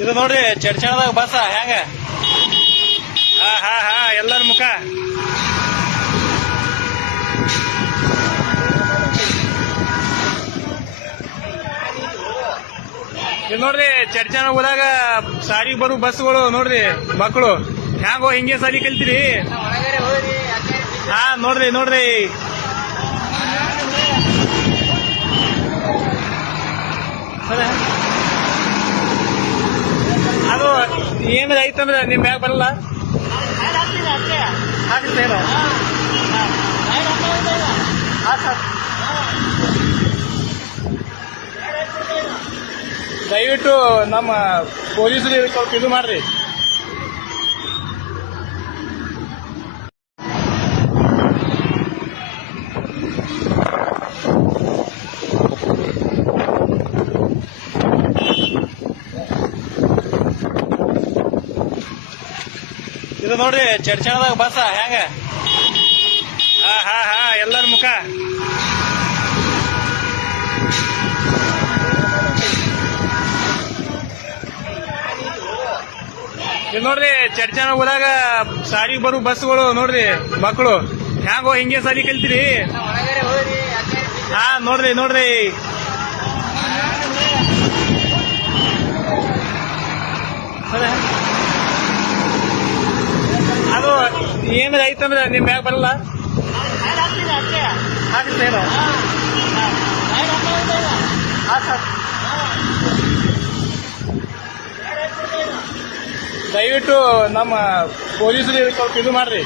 ಇದು ನೋಡ್ರಿ, ಚಡ್ಚಣದಾಗ ಬಸ್, ಹೆಂಗ? ಹಾ ಎಲ್ಲರ ಮುಖ. ಇದು ನೋಡ್ರಿ, ಚಡ್ಚಣ ಹೋದಾಗ ಸಾರಿಗೆ ಬರು ಬಸ್ಗಳು ನೋಡ್ರಿ ಮಕ್ಕಳು ಹ್ಯಾಂಗೋ, ಹಿಂಗೆ ಸಾಲಿ ಕಲ್ತಿರಿ. ಹಾ, ನೋಡ್ರಿ ನೋಡ್ರಿ ಸರಿ. ಅದು ಏನಾರ ಐತಂದ್ರೆ ನಿಮ್ ಮ್ಯಾಗ ಬರಲ್ಲ? ದಯವಿಟ್ಟು ನಮ್ಮ ಪೊಲೀಸರು ಸ್ವಲ್ಪ ಇದು ಮಾಡ್ರಿ. ಇದು ನೋಡ್ರಿ ಚಡ್ಚಣದಾಗ ಬಸ್ ಹೆಂಗ? ಹಾ ಹಾ ಹಾ ಎಲ್ಲರ ಮುಖ. ಇದು ನೋಡ್ರಿ ಚಡ್ಚಣ ಹೋದಾಗ ಸಾರಿ ಬರು ಬಸ್ಗಳು ನೋಡ್ರಿ ಮಕ್ಕಳು ಹ್ಯಾಂಗೋ ಹಿಂಗೆ ಸಾರಿ ಕಲ್ತೀರಿ. ಹಾ ನೋಡ್ರಿ ನೋಡ್ರಿ ಸರಿ. ಅದು ಏನಾರ ಐತಂದ್ರೆ ನಿಮ್ ಮ್ಯಾಗ ಬರಲ್ಲ? ದಯವಿಟ್ಟು ನಮ್ಮ ಪೊಲೀಸರು ಸ್ವಲ್ಪ ಇದು ಮಾಡ್ರಿ.